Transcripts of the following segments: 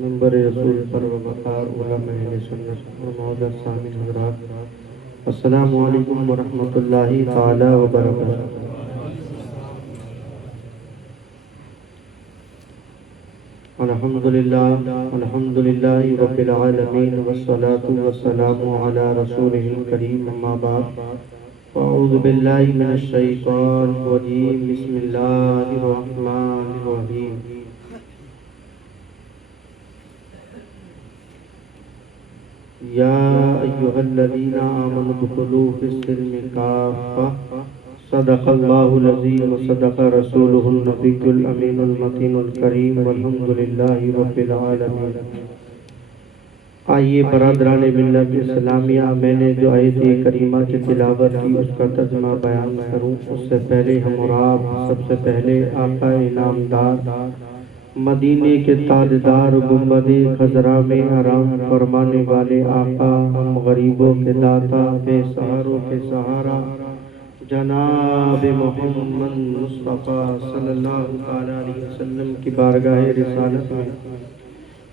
منبر رسول پر وقار علماء اہل سنت اور معزز سامعین حضرات، السلام علیکم ورحمۃ اللہ تعالی وبرکاتہ۔ الحمدللہ رب العالمین والصلاة والسلام علی رسولہ الکریم، اما بعد، اعوذ باللہ من الشیطان الرجیم، بسم اللہ الرحمن الرحیم۔ یا ایہا الذین آمنوا ادخلوا فی السلم کافۃ، صدق اللہ العظیم وصدق رسولہ النبی الامین المتین الکریم، والحمد للہ رب العالمین۔ آئیے برادران ملت اسلامیہ، میں نے جو آیت کریمہ کی تلاوت کی اس کا ترجمہ بیان کروں اس سے پہلے ہم اور آپ سب سے پہلے آقا انعامدار، مدینے کے تاجدار، گنبد خضرا میں آرام فرمانے والے آقا، ہم غریبوں کے داتا، بے سہاروں کے سہارا، جناب محمد مصطفیٰ صلی اللہ علیہ وسلم کی بارگاہ رسالت میں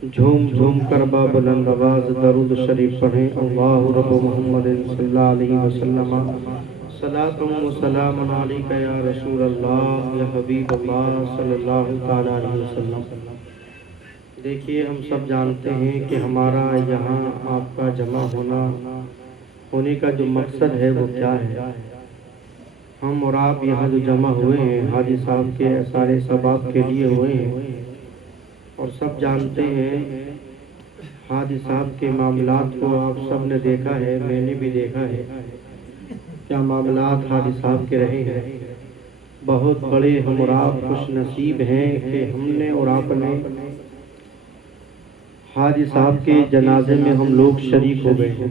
جھوم جھوم کر بلند آواز درود شریف پڑھیں۔ اللہ رب محمد صلی اللہ علیہ وسلم، صلاۃ و سلام علیک یا رسول اللہ یا حبیب اللہ صلی اللہ تعالی علیہ وسلم۔ دیکھیے، ہم سب جانتے ہیں کہ ہمارا یہاں آپ کا جمع ہونے کا جو مقصد ہے وہ کیا ہے۔ ہم اور آپ یہاں جو جمع ہوئے ہیں حاجی صاحب کے سارے ثواب کے لیے ہوئے ہیں، اور سب جانتے ہیں حاجی صاحب کے معاملات کو آپ سب نے دیکھا ہے، میں نے بھی دیکھا ہے کیا معاملات حاجی صاحب کے رہے ہیں۔ بہت بڑے ہم اور آپ خوش نصیب ہیں کہ ہم نے اور آپ نے حاجی صاحب کے جنازے میں ہم لوگ شریک ہو گئے ہیں۔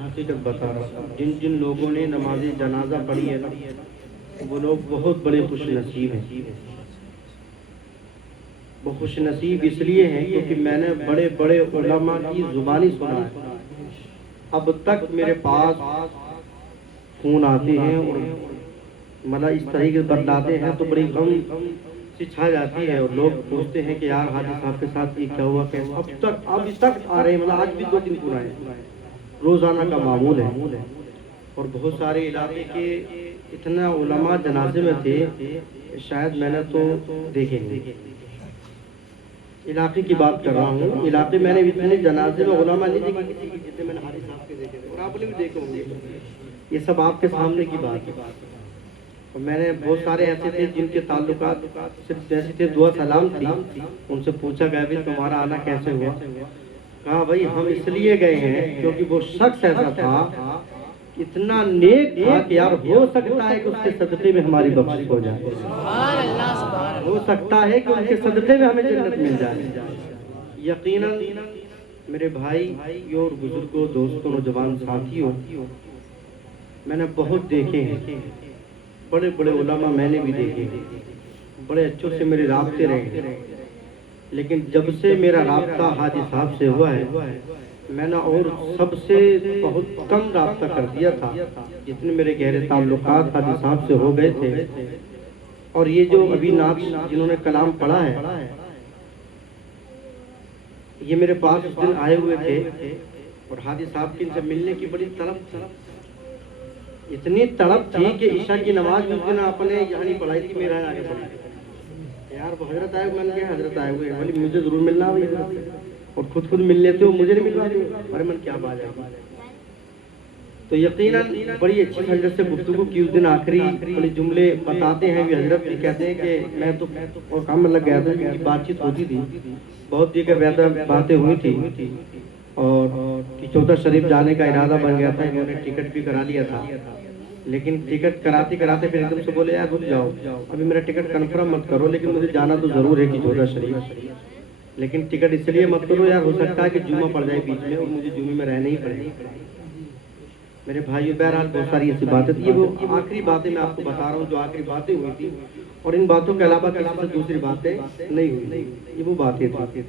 حقیقت بتا رہا ہوں، جن لوگوں نے نماز جنازہ پڑھی ہے وہ لوگ بہت بڑے خوش نصیب ہیں۔ وہ خوش نصیب اس لیے ہیں کیونکہ میں نے بڑے بڑے علماء کی زبانی سنا ہے۔ اب تک میرے پاس فون آتے ہیں اور اس طریقے سے بتلاتے ہیں تو بڑی غم سی چھا جاتی ہے، اور لوگ پوچھتے ہیں کہ یار حاجی صاحب کے ساتھ یہ کیا ہوا کیسا۔ اب تک آ رہے ہیں، آج بھی 2 دن پورا ہے، روزانہ کا معمول ہے۔ اور بہت سارے علاقے کے اتنا علماء جنازے میں تھے شاید میں نے تو دیکھیں گے۔ علاقے کی بات کر رہا ہوں، علاقے میں نے اتنے جنازے میں علماء نہیں دیکھے کسی کی جتنے میں نے حاجی صاحب کے دیکھے تھے، اور آپ نے بھی دیکھے ہوں گے۔ یہ سب آپ کے سامنے کی بات ہے۔ اور میں نے بہت سارے ایسے تھے جن کے تعلقات صرف جیسے تھے دعا سلام تھی، ان سے پوچھا گیا بھی تمہارا آنا کیسے ہوا؟ کہا بھائی ہم اس لیے گئے ہیں کیونکہ وہ شخص ایسا تھا، اتنا نیک تھا کہ یار ہو سکتا ہے کہ اس کے صدقے میں ہماری بخشش ہو جائے، ہو سکتا ہے کہ ان کے صدقے میں ہمیں جنت مل جائے۔ یقیناً میرے بھائی اور بزرگوں، دوستوں، نوجوان ساتھیوں، میں نے بہت دیکھے ہیں، بڑے بڑے علماء میں نے بھی دیکھے ہیں، بڑے اچھوں سے میرے رابطے رہے ہیں، لیکن جب سے میرا رابطہ حاجی صاحب سے ہوا ہے میں نے اور سب سے بہت کم رابطہ کر دیا تھا، جتنے میرے گہرے تعلقات حاجی صاحب سے ہو گئے تھے۔ اور یہ جو ابھی نعت جنہوں نے کلام پڑھا ہے یہ میرے پاس اس دن آئے ہوئے تھے، اور حاجی صاحب کی ان سے ملنے کی بڑی طلب تھی، اتنی طلب تھی کہ عشاء کی نماز بھی اس دن آپ نے یہاں نہیں پڑھائی تھی، میرا آگے پڑھائی یار وہ حضرت آئے ہوئے، میں نے کہا حضرت آئے ہوئے ہیں، مجھے ضرور ملنا ہوئی حضرت سے، اور خود مل لیتے ہو، مجھے نہیں ملوا دے، ارے من کیا بات ہے۔ تو یقیناً بڑی اچھی حضرت سے گفتگو کی اس دن، آخری بڑے جملے بتاتے ہیں بھی، حضرت بھی کہتے ہیں کہ میں تو اور کام میں لگ گیا تھا، کیونکہ بات چیت ہوتی تھی، بہت دیگر باتیں ہوئی تھی، اور چوتھا شریف جانے کا ارادہ بن گیا تھا، انہوں نے ٹکٹ بھی کرا لیا تھا، لیکن ٹکٹ کراتے پھر ایک دم سے بولے یار رک جاؤ، ابھی میرا ٹکٹ کنفرم مت کرو، لیکن مجھے جانا تو ضرور ہے کہ چوتھا شریف، لیکن ٹکٹ اس لیے مت کرو یار، ہو سکتا ہے کہ جمعہ پڑ جائے بیچ میں اور مجھے جمعے میں رہنا ہی پڑے۔ میرے بھائیو، بہرحال بہت ساری ایسی باتیں تھی، یہ وہ آخری باتیں میں آپ کو بتا رہا ہوں جو آخری باتیں ہوئی تھی، اور ان باتوں کے علاوہ کسی سے دوسری باتیں نہیں ہوئی، یہ وہ باتیں تھیں۔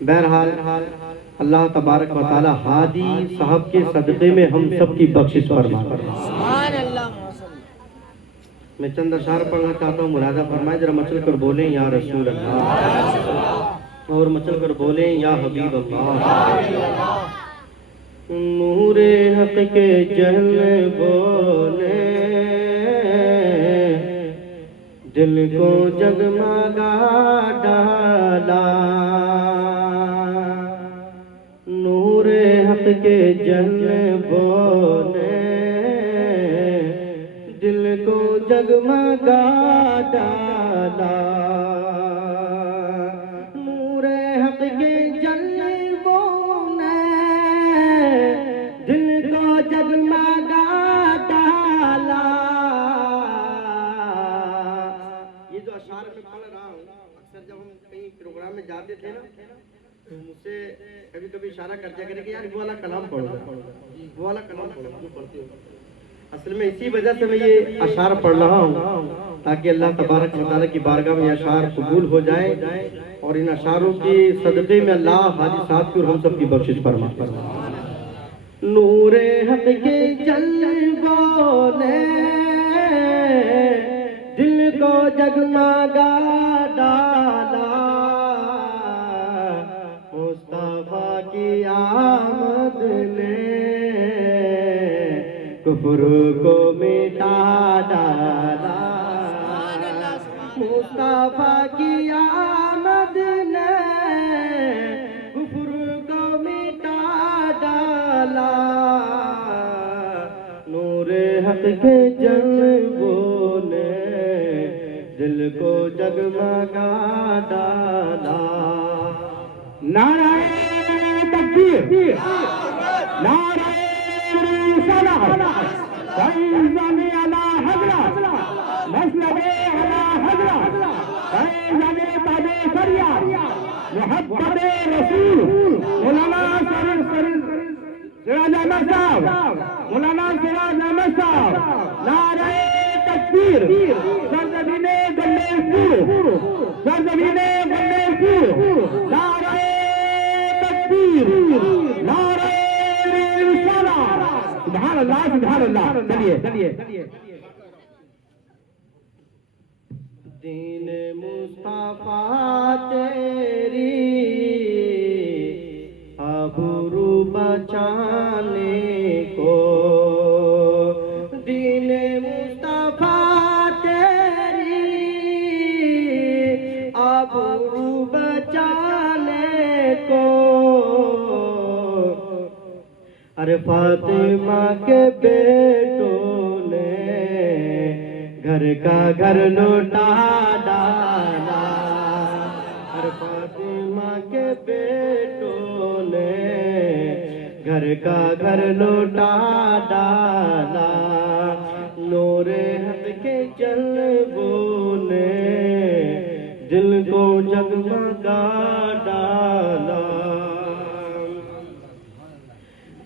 بہرحال اللہ تبارک و تعالی حاجی صاحب کے صدقے میں ہم سب کی بخشش فرمائے۔ میں چند اشعار پڑھنا چاہتا ہوں، ملاحظہ فرمائیں، ذرا مچل کر بولیں یا رسول اللہ۔ اور مچل کر بولیں یا حبیب اللہ. نور حق کے جلووں نے دل کو جگمگا ڈالا. نور حق کے جلووں نے دل کو جگمگا ڈالا. نور حق کے جلووں نے دل کو جگمگا ڈالا. یہ جو اشعار میں پڑھ رہا ہوں اکثر جب ہم کہیں پروگرام میں جاتے تھے نا تو مجھ سے کبھی کبھی اشارہ کر دیا کرے کہ یار وہ والا کلام پڑھو وہ والا کلام پڑھتے ہو. اصل میں اسی وجہ سے میں یہ اشعار پڑھ رہا ہوں تاکہ اللہ تبارک و تعالیٰ کی بارگاہ میں یہ اشعار قبول ہو جائے اور ان اشعاروں کی صدقے میں اللہ حاجی صاحب کی اور ہم سب کی بخشش فرمائے. نور حق کے جلووں نے دل کو جگمگا ڈالا. مصطفیٰ کی آمد نے کفر کو مٹا ڈالا. مصطفیٰ کی آمد نے کفر کو مٹا ڈالا. نور حق کے جلووں نے دل کو جگمگا ڈالا. نعرہ تکبیر، نعرہ رسالت، فیضان علی حضرت، مسند علی حضرت، فیضان تاج شریعت، محبت رسول مولانا سراج احمد صاحب، مولانا سراج احمد صاحب. نعرہ تکبیر، سرزمین گلے پور، سرزمین گلے پور. نعرہ تکبیر، نعرہ رسالت. سبحان اللہ سبحان اللہ. چلیے دین مصطفیٰ تیری آبرو بچانے کو. دین مصطفیٰ تیری آبرو بچانے کو. ارے فاطمہ کے بیٹوں نے گھر کا گھر لوٹا ڈالا. ارے فاطمہ کے بیٹوں نے گھر کا گھر لوٹا ڈالا. نور حق کے جلووں نے دل کو جگمگا ڈالا.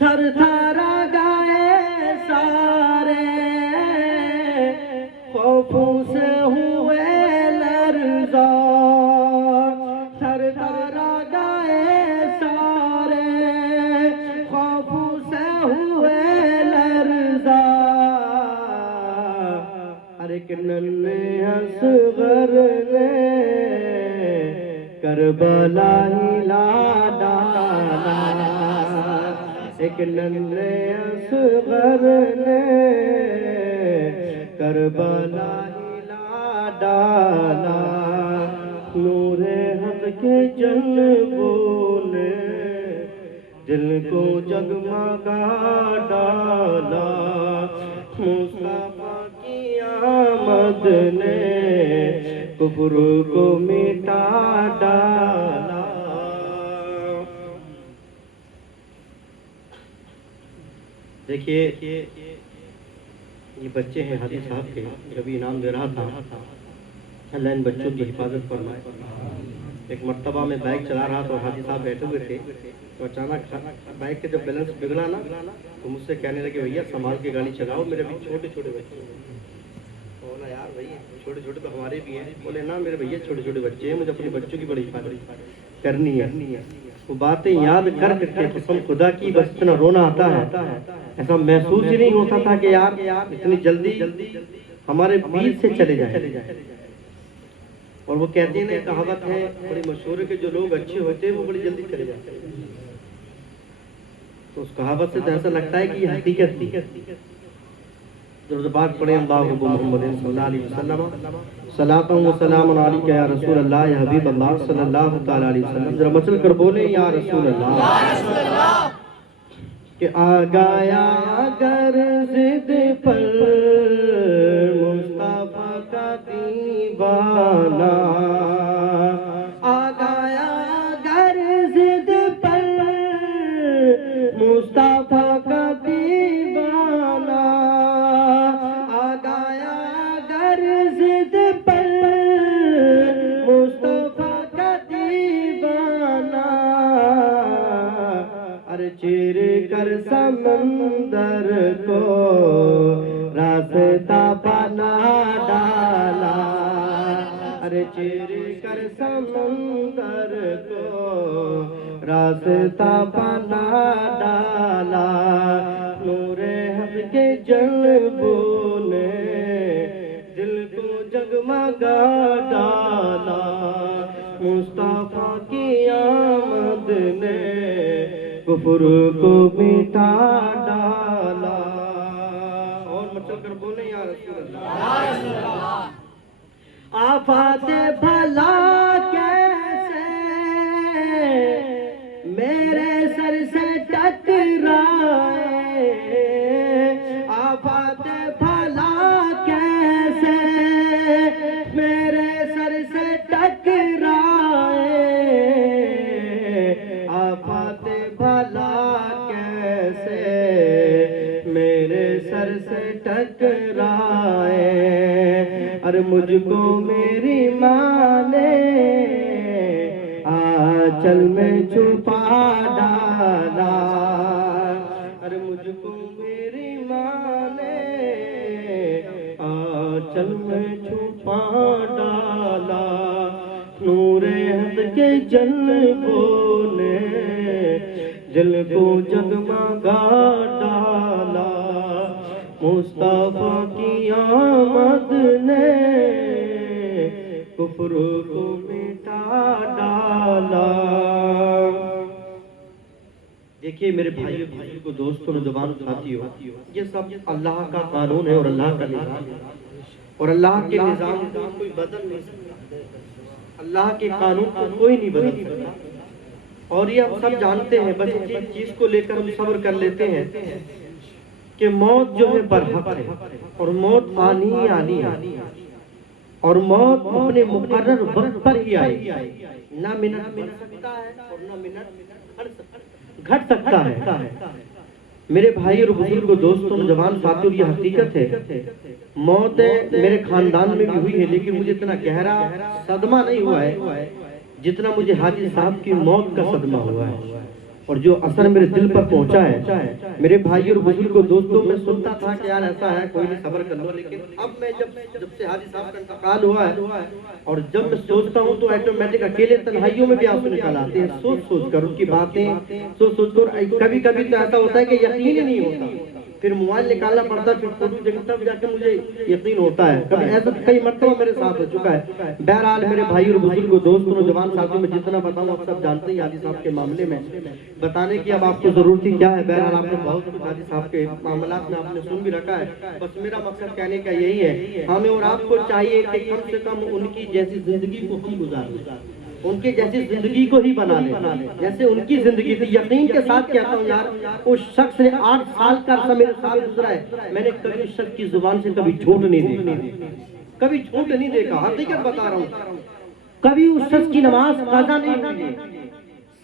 تھر تھر گئے سارے خوفوں سے ہوئے لرزاں. تھر تھر گئے سارے خوفوں سے ہوئے لرزاں. ہر ایک ننھے اصغر نے کربلا ہلا ڈالا. ایک ننھے اصغر نے کربلا ہلا ڈالا. نور حق کے جلووں نے دل کو جگمگا ڈالا. مصطفیٰ کی آمد نے کفر کو مٹا ڈالا. دیکھیے یہ بچے ہیں حاجی صاحب کے، جب انعام دے رہا تھا اللہ ان بچوں کی حفاظت فرمائے. ایک مرتبہ میں بائک چلا رہا تھا اور حاجی صاحب بیٹھے ہوئے تھے تو اچانک بائک کے جب بیلنس بگڑا نا تو مجھ سے کہنے لگے بھیا سنبھال کے گاڑی چلاؤ، میرے بھی چھوٹے چھوٹے بچے ہیں. بولا یار بھائی چھوٹے چھوٹے تو ہمارے بھی ہیں. بولے نا میرے بھیا چھوٹے چھوٹے بچے ہیں، مجھے اپنے بچوں کی بڑی حفاظت کرنی ہے. وہ باتیں یاد کر کے قسم خدا کی بس اتنا رونا آتا ہے. ایسا محسوس ہی نہیں ہوتا تھا کہ یار اتنی جلدی ہمارے بیچ سے چلے جائیں. اور وہ کہتے ہیں کہاوت ہے بڑی مشہور ہے کہ جو لوگ اچھے ہوتے ہیں وہ بڑی جلدی چلے جاتے ہیں. تو اس کہاوت سے تو ایسا لگتا ہے کہ یہ حقیقت تھی. درود پاک پڑھیں اللہم محمد صلی اللہ علیہ وسلم صلاۃ و سلام علیک یا رسول اللہ یا حبیب اللہ صلی اللہ تعالی علیہ وسلم. ذرا مچل کر بولیں یا رسول اللہ. کہ آ گیا اگر ضد پر مصطفیٰ کا دیوانہ, آ گیا اگر ضد پر مصطفیٰ کا دیوانہ, آ گیا اگر ضد پر مصطفیٰ کا دیوانہ, ارے چیر کر سمندر کو راستہ بنا ڈالا, ارے چیر کر سمندر کو راستہ بنا ڈالا, نور حق کے جلووں نے دل کو جگمگا ڈالا, مصطفیٰ کی آمد نے کفر کو مٹا ڈالا. اور مچل کر بولیں یا رسول اللہ. آفات بھلا کیسے میرے سر سے ٹکرائے, آفات بھلا کیسے میرے سر سے ٹکرائے, آفات بھلا کیسے میرے سر سے ٹکرائے, ارے مجھ کو میری ماں نے آنچل میں چھپا ڈالا, ارے مجھ کو میری ماں نے آنچل میں چھپا ڈالا, نور حق کے جلووں نے دل کو جگمگا ڈالا, مصطفیٰ کی آمد نے کفر کو مٹا ڈالا. دیکھیے میرے بھائیوں کو دوستوں نے زبان اٹھاتی ہو, یہ سب اللہ کا قانون ہے اور اللہ کا نظام ہے, اور اللہ کے نظام کو کوئی بدل نہیں سکتا, اللہ کے قانون کو کوئی نہیں بدل سکتا. اور یہ ہم سب جانتے ہیں, بس ایک چیز کو لے کر ہم صبر کر لیتے ہیں کہ موت جو ہے برحق ہے, اور موت آنی ہی آنی ہے, اور موت اپنے مقرر وقت پر ہی آئے گی. نہ منٹ بڑھ سکتا ہے اور نہ منٹ گھٹ سکتا ہے. میرے بھائی اور بزرگ دوستوں نوجوان ساتھیوں, یہ حقیقت ہے. موت میرے خاندان میں بھی ہوئی ہے, لیکن مجھے اتنا گہرا صدمہ نہیں ہوا ہے جتنا مجھے حاجی صاحب کی موت کا صدمہ ہوا ہے, اور جو اثر میرے دل پر پہنچا ہے. میرے بھائی اور بزرگ دوستوں میں سنتا تھا کہ یار ایسا ہے, کوئی نہیں صبر کر لو, لیکن اب میں جب سے حاجی صاحب کا انتقال ہوا ہے, اور جب میں سوچتا ہوں تو ایٹومیٹک اکیلے تنہائیوں میں بھی آنسو نکل آتے ہیں, سوچ کر ان کی باتیں سوچ کر. کبھی تو ایسا ہوتا ہے کہ یقین ہی نہیں ہوتا, پھر موبائل نکالنا پڑتا ہے, پھر فوٹو دیکھتا ہوں جا کے مجھے یقین ہوتا ہے. کبھی ایسا کئی مرتبہ میرے ساتھ ہو چکا ہے. بہرحال میرے بھائی اور بزرگ دوستوں نوجوان ساتھیوں میں جتنا بتاؤں آپ سب جانتے ہیں حاجی صاحب کے معاملے میں, بتانے کی اب آپ کو ضرورت ہی کیا ہے. بہرحال آپ نے بہت کچھ حاجی صاحب کے معاملات میں آپ نے سن بھی رکھا ہے. بس میرا مقصد کہنے کا یہی ہے, ہمیں اور آپ کو چاہیے کہ کم سے کم ان کی جیسی زندگی کو ہم گزاریں, ان کے جیسی زندگی کو ہی بنا لیں جیسے ان کی زندگی تھی. یقین کے ساتھ کہتا ہوں یار, اس شخص نے 8 سال کا عرصہ میرے سامنے گزرا ہے, میں نے کبھی اس شخص کی زبان سے کبھی جھوٹ نہیں دیکھا, کبھی جھوٹ نہیں دیکھا, حقیقت بتا رہا ہوں. کبھی اس شخص کی نماز قضا نہیں ہوئی.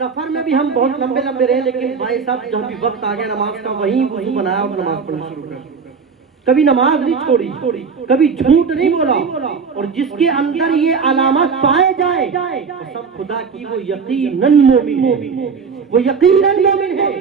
سفر میں بھی ہم بہت لمبے رہے, لیکن بھائی صاحب جب بھی وقت آ گیا نماز کا, وہیں وضو بنایا اور نماز پڑھنا شروع کر. کبھی نماز نہیں چھوڑی, کبھی جھوٹ نہیں بولا, اور جس کے اندر یہ علامات پائے جائیں سب خدا کی وہ یقیناً مومن ہے, وہ یقیناً مومن ہے.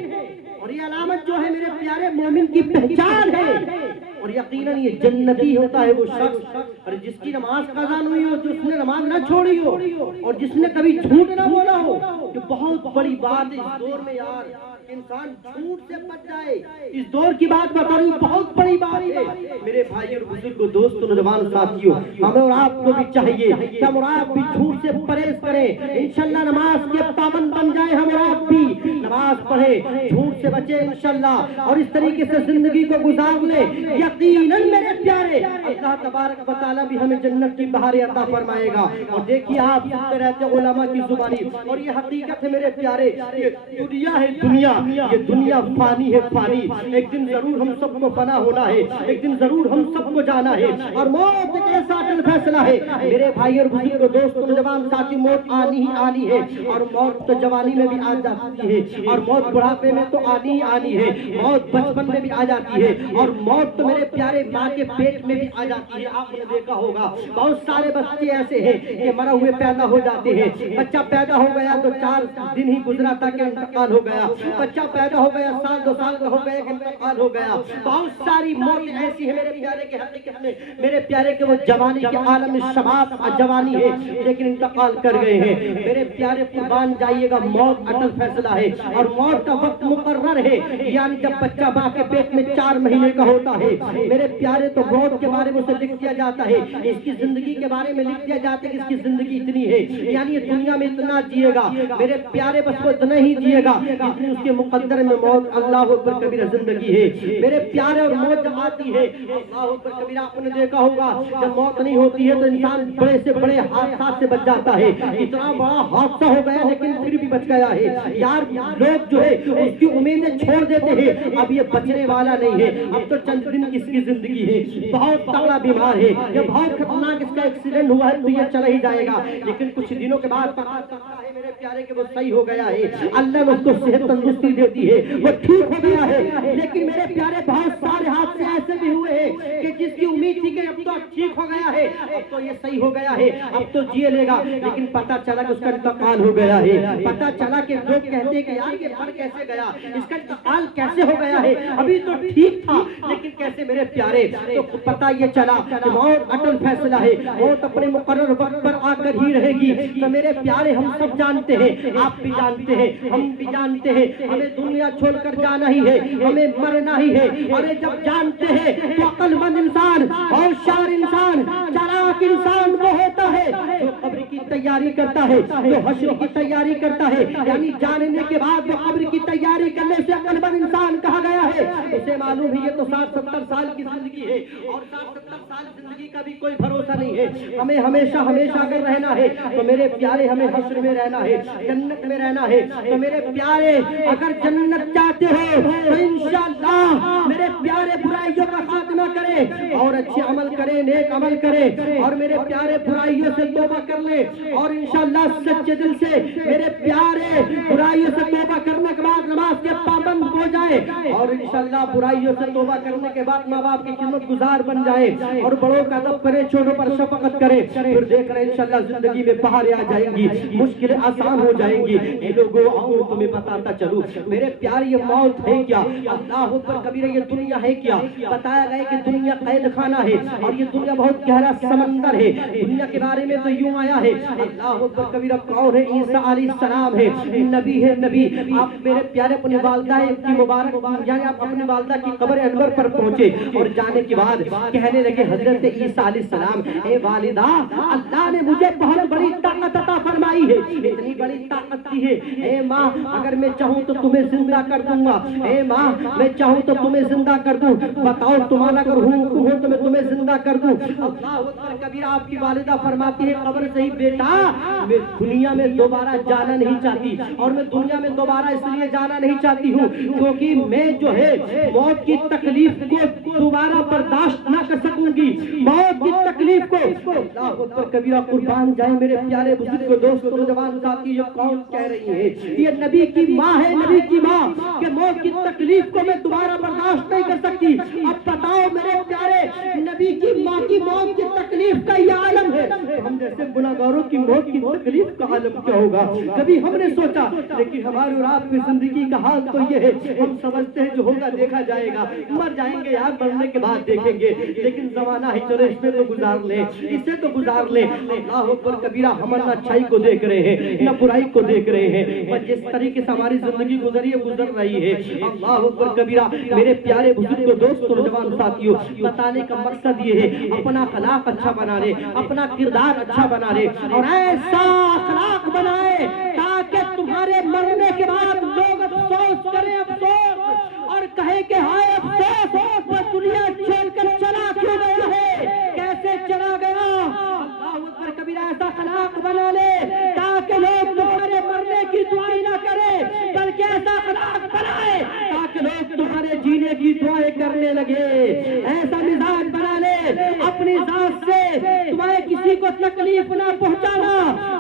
اور یہ علامت جو ہے میرے پیارے مومن کی پہچان ہے, اور یقیناً یہ جنتی ہوتا ہے وہ شخص, اور جس کی نماز قضا نہیں ہو, جس نے نماز نہ چھوڑی ہو, اور جس نے کبھی جھوٹ نہ بولا ہو. یہ بہت بڑی بات ہے اس دور میں یار, کہ انسان جھوٹ سے بچ جائے، اس دور کی بات بتا رہی ہوں، بہت بڑی بات ہے میرے بھائی اور بزرگوں، دوستوں، نوجوان ساتھیوں، ہمیں اور آپ کو بھی چاہیے کہ ہم اور آپ بھی جھوٹ سے پرہیز کریں، انشاءاللہ نماز کے پابند بن جائیں، ہم اور آپ بھی نماز پڑھیں، جھوٹ سے بچیں انشاءاللہ، اور اس طریقے سے زندگی کو گزار لیں۔ یقیناً میرے پیارے اللہ تبارک و تعالیٰ بھی ہمیں جنت کی بہاریں عطا فرمائے گا۔ اور دیکھیے آپ سنتے رہتے علماء کی زبانی، اور یہ حقیقت ہے میرے پیارے، یہ دنیا ہے دنیا، یہ دنیا فانی ہے فانی، ایک دن ضرور ہم سب کو فنا ہونا ہے، ایک دن ضرور ہم سب کو جانا ہے، اور موت ایک ایسا اٹل فیصلہ ہے میرے بھائی اور بزرگوں، دوستوں، نوجوان ساتھی، موت آنی ہی آنی ہے، اور موت تو جوانی میں بھی آ جاتی ہے، اور موت بڑھاپے میں تو آنی ہی آنی ہے، موت بچپن میں بھی آ جاتی ہے، اور موت تو میرے پیارے ماں کے پیٹ میں بھی آ جاتی ہے۔ آپ نے دیکھا ہوگا بہت سارے بچے ایسے ہیں کہ مرے ہوئے پیدا ہو جاتے ہیں، بچہ پیدا ہو گیا تو 4 دن ہی گزرا تھا کہ انتقال ہو گیا، بچہ پیدا ہو گیا 1 2 سال کا ہو گیا کہ انتقال ہو گیا۔ بہت ساری موتیں ایسی ہیں میرے پیارے کے حقیقت میں میرے پیارے کے وہ جوانی کے عالم شباب جوانی ہے لیکن انتقال کر گئے ہیں۔ میرے پیارے قربان جائیے گا، موت اٹل فیصلہ ہے، اور موت کا وقت مقرر ہے، یعنی جب بچہ ماں کے پیٹ میں 4 مہینے کا ہوتا ہے میرے پیارے تو موت کے بارے میں اسے لکھ دیا جاتا ہے، اس کی زندگی کے بارے میں لکھ دیا جاتا ہے کہ اس کی زندگی اتنی ہے، یعنی یہ دنیا میں اتنا جیے گا میرے پیارے، بس وہ اتنا ہی جیے گا جتنی اس کے مقدر میں موت۔ اللہ اکبر کبیرہ زندگی ہے میرے پیارے، اور موت جب آتی ہے اللہ اکبر کبیرہ، آپ نے دیکھا ہوگا جب موت نہیں ہوتی ہے تو انسان بڑے سے بڑے حادثات سے بچ جاتا ہے، اتنا بڑا حادثہ ہو گیا لیکن پھر بھی بچ گیا ہے یار، لوگ جو ہے اس کی امیدیں چھوڑ دیتے ہیں، اب یہ بچنے والا نہیں ہے، اب تو چند دن کی اس کی زندگی ہے، بہت تگڑا بیمار ہے، یہ بہت خطرناک، اس کا ایکسیڈنٹ ہوا ہے تو یہ چلا ہی جائے گا، لیکن کچھ دنوں کے بعد پتا چلتا ہے میرے پیارے کہ وہ صحیح ہو گیا ہے، اللہ نے اس کو صحت تندرستی دیتی ہے، وہ ٹھیک ہو گیا ہے۔ لیکن میرے پیارے بہت سارے حادثے ایسے بھی ہوئے ہیں کہ جس کی امید تھی کہ اب تو ٹھیک ہو گیا ہے، اب تو یہ صحیح ہو گیا ہے، اب تو جیے لے گا، لیکن پتا چلا کہ اس کا انتقال ہو گیا ہے۔ پتا چلا کہ لوگ کہتے ہیں کہ یار یہ مر کیسے گیا، اس کا انتقال کیسے ہو گیا ہے، ابھی تو ٹھیک تھا لیکن کیسے میرے پیارے، تو پتا یہ چلا کہ موت اٹل فیصلہ ہے، موت اپنے مقرر وقت پر آ کر ہی رہے گی۔ تو میرے پیارے ہم سب جانتے ہیں، آپ بھی جانتے ہیں، ہم بھی جانتے ہیں، ہمیں دنیا چھوڑ کر جانا ہی ہے، ہمیں مرنا ہی ہے، اور جب جانتے ہیں تو عقل مند انسان، ہوشیار انسان، چالاک انسان وہ ہوتا ہے جو قبر کی تیاری کرتا ہے، جو حشر کی تیاری کرتا ہے، یعنی جاننے کے بعد وہ قبر کی تیاری کرنے سے عقل مند انسان کہا گیا ہے۔ اسے معلوم ہے یہ تو 60-70 سال کی زندگی ہے، اور 60-70 سال زندگی کا بھی کوئی بھروسہ نہیں ہے، ہمیں ہمیشہ اگر رہنا ہے تو میرے پیارے ہمیں حشر میں رہنا ہے، جنت میں رہنا ہے۔ تو میرے پیارے اگر جنت چاہتے ہو تو انشاءاللہ میرے پیارے برائیوں کا خاتمہ کریں اور اچھے عمل کریں، نیک عمل کریں، اور میرے پیارے برائیوں سے توبہ کر لیں، اور انشاءاللہ سچے دل سے میرے پیارے برائیوں سے توبہ کرنے کے بعد نماز کے پابند ہو جائیں، اور انشاءاللہ برائیوں سے توبہ کرنے کے بعد ماں باپ کی خدمت گزار بن جائیں، اور بڑوں کا ادب کریں، چھوٹوں پر شفقت کریں، پھر دیکھ رہے انشاءاللہ زندگی میں بہاریں آ جائیں گی، مشکلیں آسان ہو جائیں گی۔ اے لوگوں آؤ تمہیں بتاتا چلوں میرے پیارے یہ موت ہے کیا، اللہ اکبر کبیرہ یہ دنیا ہے کیا، بتایا گیا کہ دنیا قید خانہ ہے، اور یہ دنیا بہت گہرا سمندر ہے۔ دنیا کے بارے میں تو یوں آیا ہے، اللہ اکبر کبیرہ کون ہے، عیسیٰ علیہ السلام ہے، نبی ہے نبی۔ آپ میرے پیارے اپنی والدہ کی مبارک یعنی آپ اپنی والدہ کی قبر انور پر پہنچے، اور جانے کے بعد کہنے لگے حضرت عیسیٰ علیہ السلام، اے والدہ اللہ نے مجھے بہت بڑی طاقت عطا فرمائی ہے، اتنی بڑی طاقت دی ہے، اے ماں اگر میں چاہوں تو تمہیں زندہ کر دوں گا، اے ماں میں چاہوں تو تمہیں زندہ کر دوں، بتاؤ تمہارا اگر ہوں تو میں تمہیں زندہ کر دوں۔ اللہ اکبر کبیرہ آپ کی والدہ فرماتی ہے قبر سے ہی بیٹا میں دنیا میں دوبارہ جانا نہیں چاہتی، اور میں دنیا میں دوبارہ اس لیے جانا نہیں چاہتی ہوں کیونکہ میں جو ہے موت کی تکلیف کو دوبارہ برداشت نہ کر سکوں گی، موت کی تکلیف کو۔ اللہ اکبر کبیرہ قربان جائیں میرے پیارے بزرگ دوستوں نوجوان ساتھی، یہ کون کہہ رہی ہے، یہ نبی کی ماں ہے، نبی کی ماں کہ موت کی تکلیف کو میں دوبارہ برداشت نہیں کر سکتی۔ اب بتاؤ میرے پیارے نبی کی ماں کی موت کی تکلیف کا یہ عالم ہے، ہم جیسے گناہگاروں کی موت کی تکلیف کا عالم کیا ہوگا؟ کبھی ہم نے سوچا؟ لیکن ہماری اور آپ کی زندگی کا حال تو یہ ہے، ہم سمجھتے ہیں جو ہوگا دیکھا جائے گا، مر جائیں گے یار، مرنے کے بعد دیکھیں گے، لیکن زمانہ ہی چلو اس میں تو گزار لیں، اسے تو گزار لیں۔ اللہ اکبر کبیرہ، ہم نہ اچھائی کو دیکھ رہے ہیں نہ برائی کو دیکھ رہے ہیں، بس جس طریقے سے ہماری زندگی گزر رہی ہے، اللہ اکبر کبیرہ۔ میرے پیارے بزرگ دوستوں، نوجوان ساتھیوں، بتانے کا مقصد یہ ہے اپنا اخلاق اچھا بنا لے، اپنا کردار اچھا بنا لے، اور ایسا اخلاق بنائے تاکہ تمہارے مرنے کے بعد لوگ افسوس کریں، افسوس، اور کہیں کہ ہائے افسوس، وہ دنیا چھوڑ کر چلا کیوں گیا ہے، کیسے چلا گیا۔ اللہ اکبر کبیرہ، ایسا اخلاق بنا لے تاکہ لوگ تمہارے مرنے کی دعائیں نہ کریں، بلکہ ایسا اخلاق بنائے تاکہ لوگ تمہارے جینے کی دعائیں کرنے لگے۔ ایسا مزاج بنا لے اپنی ذات سے تمہیں کسی کو تکلیف نہ پہنچانا۔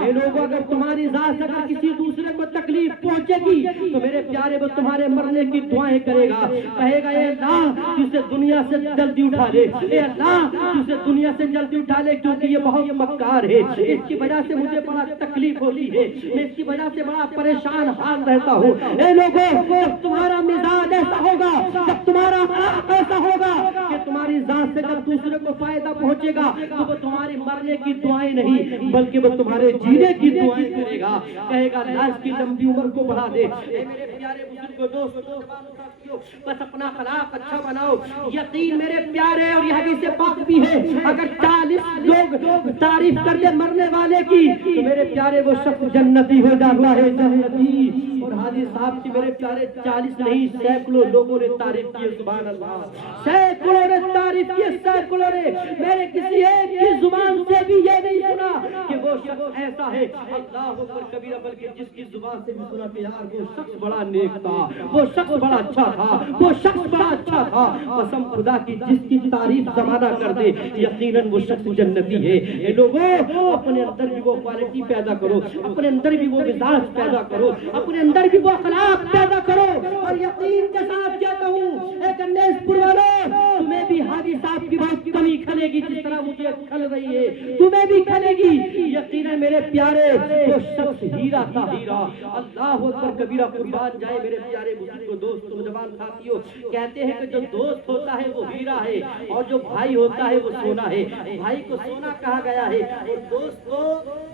اے لوگوں، اگر تمہاری ذات سے اگر کسی دوسرے کو تکلیف پہنچے گی تو میرے پیارے وہ تمہارے مرنے کی دعائیں کرے گا، کہے گا اے اللہ جسے دنیا سے جلدی اٹھا لے، اے اللہ جسے دنیا سے جلدی اٹھا لے، کیونکہ یہ بہت مکار ہے، اس کی وجہ سے مجھے بڑا تکلیف ہوتی ہے، میں اس کی وجہ سے بڑا پریشان حال رہتا ہوں۔ اے لوگوں، جب تمہارا مزاج ایسا ہوگا، جب تمہارا اخلاق ایسا ہوگا کہ تمہاری ذات سے جب دوسرے کو فائدہ پہنچے گا تو وہ تمہاری مرنے کی دعائیں نہیں بلکہ وہ تمہارے جینے کی دعائیں کرے گا، کہے گا اللہ اس کی لمبی عمر کو بڑھا دے۔ اے میرے پیارے بزرگوں، دوستوں، ساتھیوں، بس اپنا اخلاق اچھا بناؤ۔ یقین میرے پیارے، اور یہ حدیث پاک بھی ہے، اگر 40 لوگ تعریف کر دے مرنے والے کی تو میرے پیارے وہ شخص جنتی ہو جاتا ہے، جنتی۔ اور حاجی صاحب کی میرے پیارے 40 نہیں سینکڑوں لوگوں نے تعریف کی، سبحان اللہ، سینکڑوں نے تعریف کی، سینکڑوں نے۔ میرے کسی ایک کی زبان سے بھی یہ نہیں سنا کہ وہ شخص ایسا ہے، اللہ اکبر کبیرہ، بلکہ جس کی زبان سے بھی سنا کہ یار وہ شخص بڑا نیک تھا، وہ شخص بڑا اچھا تھا، وہ شخص بڑا اچھا تھا۔ قسم خدا کی جس کی تعریف زمانہ کر دے یقیناً وہ شخص جنتی ہے۔ اے لوگوں، اپنے اندر بھی وہ کوالٹی پیدا کرو، اپنے اندر بھی وہ مزاج پیدا کرو، اپنے اندر بھی وہ اخلاق پیدا کرو، اور یقین کے ساتھ کہتا ہوں اے گنیش پور والوں، تمہیں بھی حاجی صاحب کی بہت کمی کھلے گی، جس طرح مجھے کھل رہی ہے تمہیں بھی کھلے گی۔ یقیناً میرے پیارے وہ شخص ہیرا تھا، ہیرا۔ اللہ اکبر کبیرہ، قربان جائے میرے پیارے بزرگوں، دوستوں، نوجوان ساتھیوں، کہتے ہیں کہ جو دوست ہوتا ہے وہ ہیرا ہے، اور جو بھائی ہوتا ہے وہ سونا ہے۔ بھائی کو سونا کہا گیا ہے اور دوست کو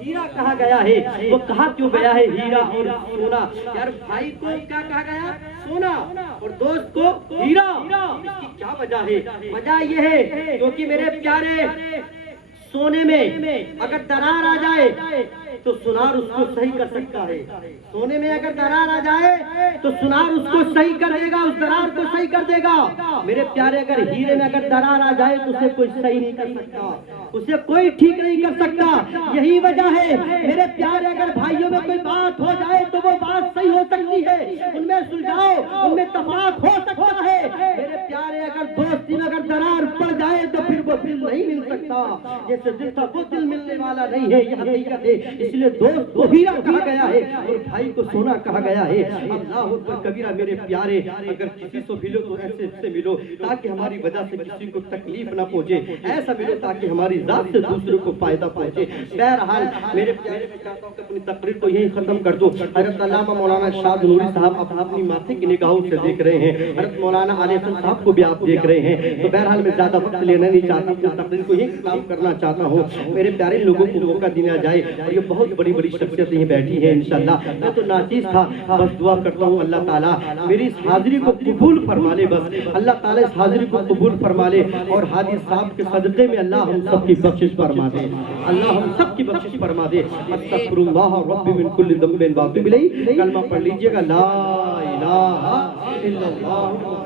ہیرا کہا گیا ہے۔ وہ کہا کیوں گیا ہے ہیرا اور سونا؟ یار بھائی کو کیا کہا گیا؟ سونا، اور دوست کو ہیرا۔ اس کی کیا وجہ ہے؟ وجہ یہ ہے کیونکہ میرے پیارے سونے میں اگر درار آ جائے تو سنار اس کو صحیح کر سکتا ہے، سونے میں اگر درار آ جائے تو سنار اس کو صحیح کر دے گا، اس درار کو صحیح کر دے گا۔ میرے پیارے اگر ہیرے میں اگر درار آ جائے تو اسے کوئی صحیح نہیں کر سکتا، اسے کوئی ٹھیک نہیں کر سکتا۔ یہی وجہ ہے میرے پیارے، اگر بھائیوں میں کوئی بات ہو جائے تو وہ بات صحیح ہو سکتی ہے، ان میں سلجھاؤ، ان میں اتفاق ہو سکتا ہے۔ میرے پیارے اگر دوستی میں اگر درار پڑ جائے تو پھر وہ دل نہیں مل سکتا، جیسے دل تھا وہ دل ملنے والا نہیں ہے، یہ حقیقت ہے۔ اس لیے دوست کو ہیرا کہا گیا ہے اور بھائی کو سونا کہا گیا ہے۔ اللہ اکبر کبیرہ، میرے پیارے اگر کسی سے ملو تو ایسے سے ملو تاکہ ہماری وجہ سے کسی کو تکلیف نہ پہنچے، ایسا ملو تاکہ ہماری ذات سے دوسروں کو فائدہ پہنچے۔ بہرحال میرے پیارے، میں چاہتا ہوں کہ اپنی تقریر کو یہی ختم کر دوں۔ حضرت علامہ مولانا شاد نوری صاحب اپنی ماتھے کی نگاہوں سے دیکھ رہے ہیں، حضرت مولانا علی حسن صاحب کو بھی آپ دیکھ رہے ہیں، تو بہرحال میں زیادہ وقت لینا نہیں چاہتا ہوں، تقریر کو یہی ختم کرنا چاہتا ہوں۔ میرے پیارے لوگوں کو موقع دیا جائے، اور یہ بہت بڑی بڑی شخصیت یہیں بیٹھی ہے انشاءاللہ۔ میں تو ناچیز تھا، بس دعا کرتا ہوں اللہ تعالیٰ میری اس حاضری کو قبول فرما لے، بس اللہ تعالیٰ اس حاضری کو قبول فرما لے، اور حاجی صاحب کے صدقے میں اللہ ہم سب کی بخشش فرما دے، اللہ ہم سب کی بخشش فرما دے۔ استغفر اللہ رب من کل ذنب واتوب الیہ، کلمہ پڑھ لیجئے گا، لا الہ الا اللہ۔